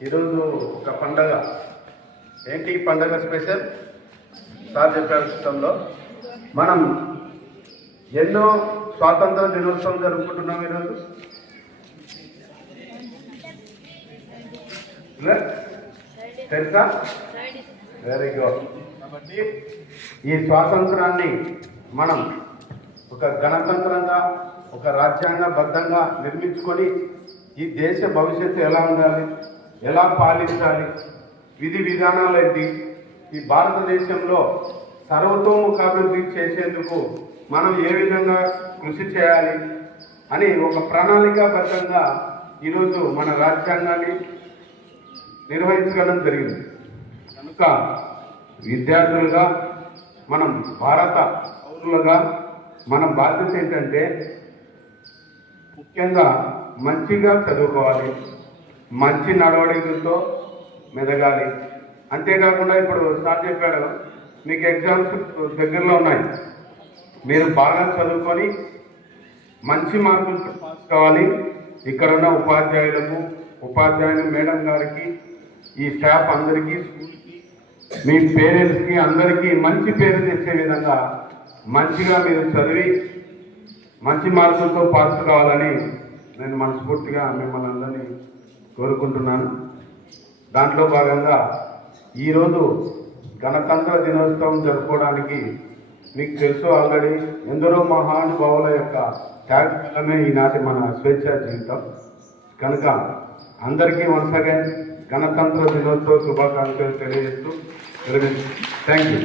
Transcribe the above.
ఈరోజు ఒక పండగ. ఏంటి పండగ స్పెషల్? సార్ చెప్పారు సిస్టంలో మనం ఎన్నో స్వాతంత్ర దినోత్సవం జరుపుకుంటున్నాం ఈరోజు. తెలుసా? వెరీ గుడ్ కాబట్టి ఈ స్వాతంత్రాన్ని మనం ఒక గణతంత్రంగా ఒక రాజ్యాంగబద్ధంగా నిర్మించుకొని ఈ దేశ భవిష్యత్తు ఎలా ఉండాలి? ఎలా పాలించాలి? విధి విధానాలు ఏంటి? ఈ భారతదేశంలో సర్వతోముఖాభివృద్ధి చేసేందుకు మనం ఏ విధంగా కృషి చేయాలి అని ఒక ప్రణాళికాబద్ధంగా ఈరోజు మన రాజ్యాంగాన్ని నిర్వహించడం జరిగింది. కనుక విద్యార్థులుగా మనం భారత పౌరులుగా మన బాధ్యత ఏంటంటే ముఖ్యంగా మంచిగా చదువుకోవాలి. మంచి నడవడికలతో మెదగాలి. అంతేకాకుండా ఇప్పుడు సార్ చెప్పాడు మీకు ఎగ్జామ్స్ దగ్గరలో ఉన్నాయి. మీరు బాగా చదువుకొని మంచి మార్కులతో పాస్ కావాలి ఇక్కడ ఉన్న ఉపాధ్యాయులకు ఉపాధ్యాయులు మేడం గారికి ఈ స్టాఫ్ అందరికీ మీ పేరెంట్స్కి అందరికీ మంచి పేరు తెచ్చే విధంగా మంచిగా మీరు చదివి మంచి మార్కులతో పాస్ కావాలని నేను మనస్ఫూర్తిగా మిమ్మల్ని అందరినీ కోరుకుంటున్నాను. దాంట్లో భాగంగా ఈరోజు గణతంత్ర దినోత్సవం జరుపుకోవడానికి మీకు తెలుసు ఆల్రెడీ ఎందరో మహానుభావుల యొక్క త్యాగమే ఈనాటి మన స్వేచ్ఛ జీవితం. కనుక అందరికీ వన్స్ అగైన్ గణతంత్ర దినోత్సవ శుభాకాంక్షలు తెలియజేస్తూ థ్యాంక్ యూ